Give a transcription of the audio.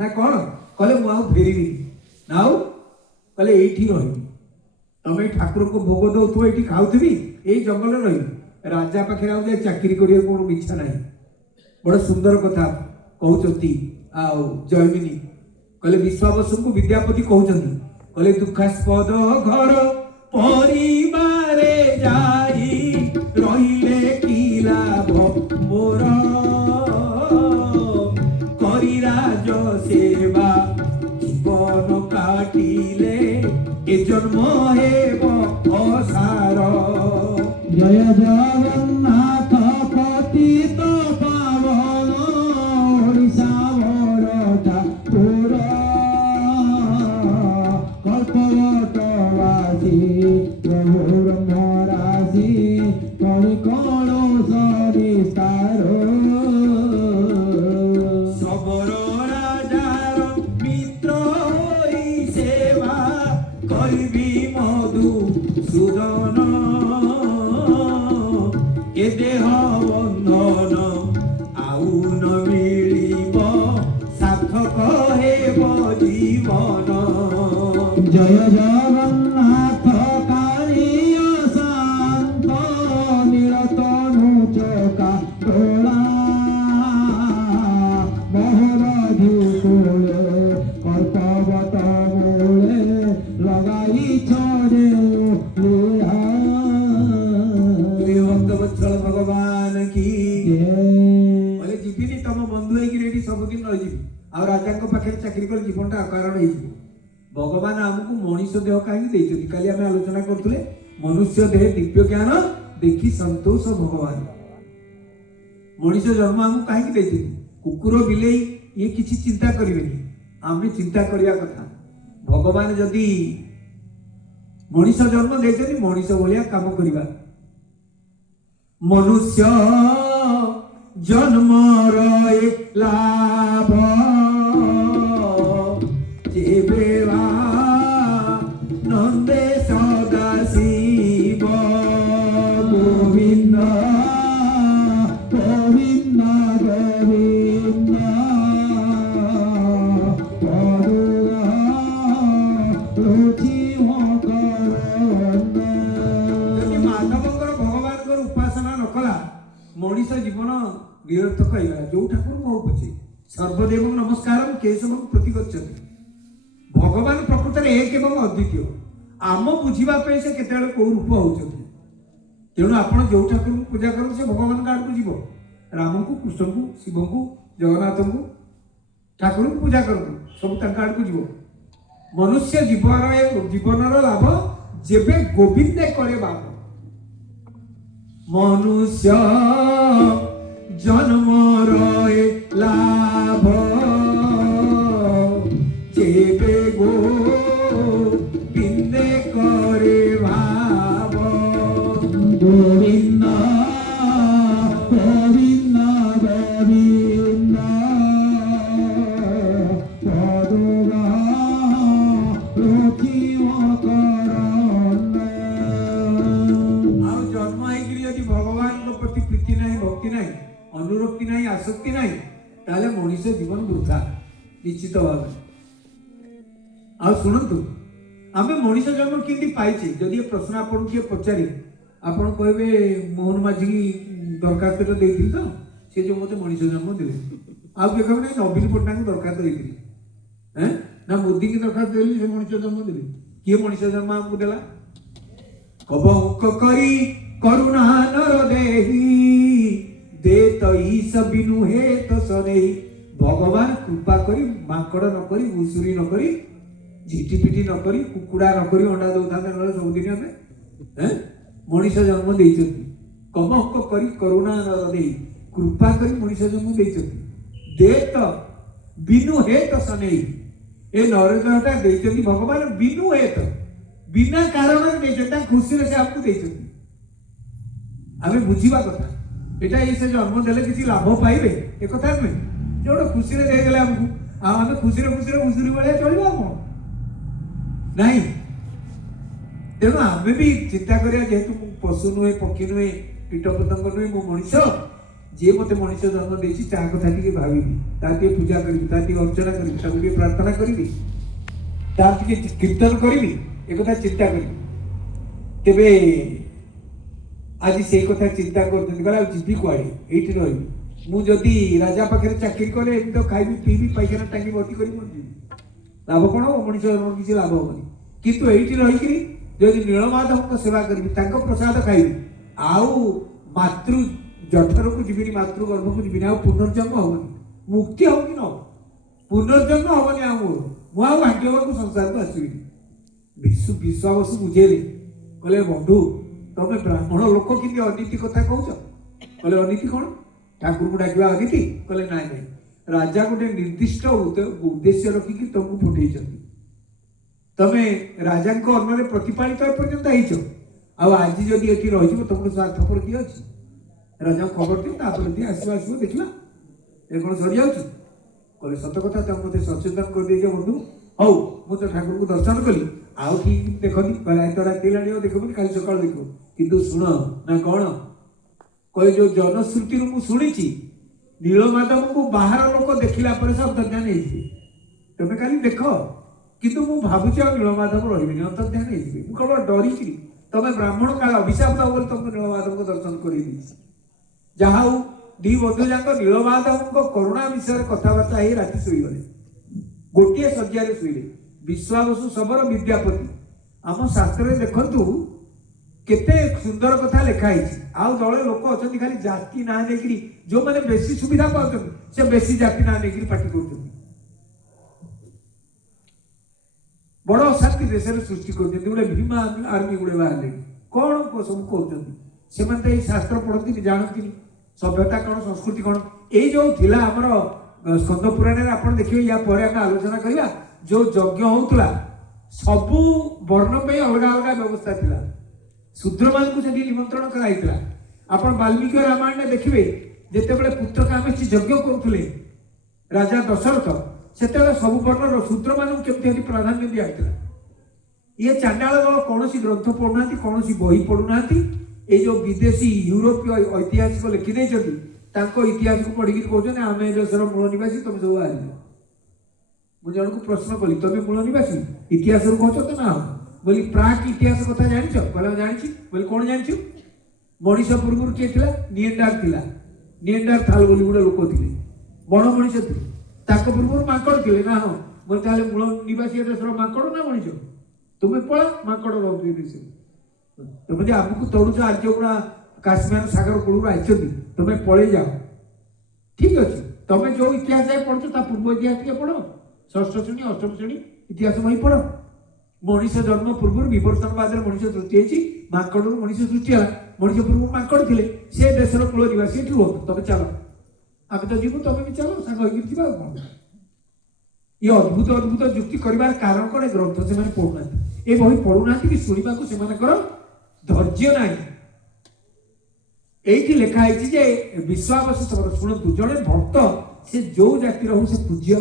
ना कौन कहले मुझे फेरबी ना कहले ये रही तुम ठाकुर को भोग दौ थो ये खाऊबी यही जंगल रही राजा पाखे आउ चाकरी करिया कौन इच्छा ना बड़ सुंदर कथा कहते जयमिनी कहले विश्वावसु को विद्यापति कहते कहले दुखास्पद घर परिवार जाई रहिले की लाभ मोर करी राज सेवा जीवन काटिले ए जन्म हेब असार जय जगन्नाथ पतित पावन ओडिशा मोर ठाकुर कल्पवटवासी प्रभुर मरासी कणि कण सविस्तार सबर राजार मित्र होई सेवा करबी मधु सुदन ए देह बंधन आउ न मिलिब सार्थक हेब जीवन जय जगन्नाथ कालिय शांत नीलतनु चका तोला बहरधि कोले कल्पवट मूले लगाई छोड़े भक्तवत्सल भगवान की बोले जीविनी तुम बंधु होगी सबुदिन रही आ राजा पाखे चाकरी कर जीवनटा अकारण हो भगवान आमको मनुष्य देह कहीं काली आम आलोचना करते मनुष्य देह दिव्य ज्ञान देखी संतोष भगवान मनुष्य जन्म आमको कहीं कुकुर बिलेई ये किसी चिंता करें आम चिंता करने कथा भगवान जदि मनुष्य जन्म देते मनुष्य भाया काम करवा मनुष्य जन्म लाभ जेबेवा नंदे सदा शिव गोविंद गोविंद गोविंद परुगा रुचि यदि माधवंकर भगवान उपासना न कला मनीष जीवन निरर्थक होगा जो ठाकुर मो पचे सर्वदेव नमस्कार केशव प्रति गच्छति भगवान प्रकृत में एक एवं अद्वितीय आम बुझापी से केत कौ रूप होती तेणु आप जो ठाकुर को पूजा कर से भगवान का आड़ को जीव राम को कृष्ण को शिव को जगन्नाथ को ठाकुर को पूजा कर सब आड़ को जीव मनुष्य जीवन लाभ जेबे गोविंद करे बाप मनुष्य जन्म लाभ जेबे गोविंद करे भाव गोविंद गोविंद गोविंद परुगा रुचि जन्म होगी भगवान प्रति प्रीति नहीं भक्ति नहीं अनुरक्ति नहीं आसक्ति नहीं ताले मनुष्य जीवन वृथा निश्चित भाव आ शुणु आम मनुष्य जन्म केमती पाइचे जदि प्रश्न आपन किए पचारे आपन कहबे मोहन माझी दरखास्त देती तो से जो मत मनुष्य जन्म देले आ किए कहबे नहीं नवीन पट्टनायक दरखास्त देती हैं ना मोदी की दरखास्त देली से मनुष्य जन्म देले किए मनुष्य जन्म हमको देला कबक करी करुणा नर देही देत ईश बिनु हे तो सनेही भगवान कृपा करी माकड़ न करी घुसुरी न करी झिटिपिटी न करी कुकुड़ा न करी अंडा दौता सबुदिन हैं मनुष्य जन्म देते कमक करी करुणा नर देही कृपा करी मनुष्य जन्म देते देत बिनु हे तो सनेही ए नरेन्द्रटा देते भगवान बिनु हे तो बिना कारण देते खुशी से आपको देते आम बुझा कथा এটা এই সে জন্ম দেলে কিছু লাভ পাইবে এ কথা নয় যে ওটা খুশিরে দেলে আমକୁ ଆଉ ଆମେ ଖୁସିରେ ଖୁସିରେ ଘୁଷୁରି ଭଳିଆ ଚଳିବା କ'ଣ ନାହିଁ ତେଣୁ ଆମେ ବି ଚିନ୍ତା କରିବା ଯେହେତୁ ମୁଁ ପଶୁ ନୁହେଁ ପକ୍ଷୀ ନୁହେଁ କୀଟ ପତଙ୍ଗ ନୁହେଁ ମୁଁ ମଣିଷ जे मते मनीष जन्म देछि ता कथा टिके भाबिबी ता टिके पूजा करिबी ता टिके अर्चना करिबी ता टिके प्रार्थना करिबी ता टिके कीर्तन करिबी ए कथा चिंता करिबी तेबे आज से कथा चिंता करते गला जीवी कुआड़े एठी रही मु जदि राजा पाखे चाकरी करे एम तो खाइबी पीबी पैसा टांगी भर्ती करी लाभ कौन हो मनीष जन्म किसी लाभ हेनी किंतु एठी रही जदि नीलमाधव सेवा करी प्रसाद खाइबी आउ मातृ जठर को जीविनी मातृ गर्भ को जीविनी आउ पुनर्जन्म हेनी मुक्ति हम कि न पुनर्जन्म हेनी आउ भाग्य को संसार को आसबी विश्वास बुझेले कहले बंधु तमें ब्राह्मण लोक कि अनीति कथा कौच कहले अनीति कौन ठाकुर को डाक अनीति कहले ना राजा गोटे निर्दिष्ट उद्देश्य रखिकी तुमको फुटई तमे राजा अन्न प्रतिपालित पर्यंत हो आज जदि ये रही तुमको स्वार्थपर किए अच्छी राजा खबर दिए आसो आसो देखला ये कौन सरी जाऊँ कहले सत कथा तुम मत सचेतन कर दे बंधु हौ मु तो ठाकुर को दर्शन कली आउ ठीक देखनी कहला तो रात देखो कल सकाल देखो किंतु शुण ना कौन कहे जो जनश्रुति मु शुणी नीलमाधव को बाहर लोक देखला सब अंतर्ध्यान तुम खाली देख किंतु मु भावुची नीलमाधव रही अंतर्ध्यान मुझे डरी तुम ब्राह्मण काल अभिशाप दब बोले तुमको नीलमाधव को दर्शन कर जहा दी बंधु जाक नीलमाधव करुणा विषय कथबार्ता ही राति शोगले गोटे शज्ञार शुले विश्वावसु सबर विद्यापति आम शास्त्र देखु केते सुंदर कथा लिखाई आउ दले लोक अच्छा खाली जाति ना नहीं जो मैंने बेसी सुविधा पाते से बेसी जाति ना नहीं पार्टी कर बड़ अशांति देश सृष्टि कर भीमा आर्मी गुड़े बाहर कौन सब कहते से शास्त्र पढ़ती जानती सभ्यता कौन संस्कृति कौन यही जो थिला हमर स्कंद पुराण आप देखिए या पर आम आलोचना करवा जो यज्ञ होता सबू वर्ण में अलग अलग व्यवस्था थिला शूद्र मान को निमंत्रण कराइला आप वाल्मीकि रामायण देखिए जिते पुत्र कामेष्टि यज्ञ करुले राजा दशरथ से सब वर्ण शूद्र मान केमती प्राधान्य दिखाई ये चांडाल दल कौन ग्रंथ पढ़ुना कौन बही पढ़ुना ये जो विदेशी यूरोपीय ऐतिहासिक लिखिदे इतिहास को पढ़ी कहते आम ए देशर मूल निवासी तुम सब आ मुझे जन को प्रश्न कली तुम मूल निवासी इतिहास कह तो ना बोली प्राक इतिहास कथा जान कहला जानी बोली कौन जान मनीष पूर्व किए निएंडार थाल बोली गोटे लोक थे बड़ मनीष थे पूर्व माकड़ थे ना हाँ बोले मूल निवासी देशर माकड़ ना मनीष तुम्हें पड़ा माकड़ रोक तुम आमको तड़ुच आर्य गुड़ा काश्मीर सागर कूल आई तुम्हें पड़े जाओ ठीक अच्छे तुम्हें जो इतिहास पढ़ो पूर्व इतिहास टे पढ़ षष्ठ श्रेणी अष्टम श्रेणी इतिहास बही पढ़ मनीष जन्म पूर्व विवर्तनवाद मनीष सृष्टि होती माकड़ मनीष सृष्टि है मनीष पूर्व माकड़ थे से देशर कूल निवासी ये रुहतु तुम चल आम तो जीव तुम भी चल सांग ये अद्भुत अद्भुत युक्ति कर कारण कौन ग्रंथ से पढ़ुना ये बही पढ़ुना कि शुणा से धैर्य ना ये लिखाई विश्वास शुणु जड़े भक्त से जो जातिर हो से पूज्य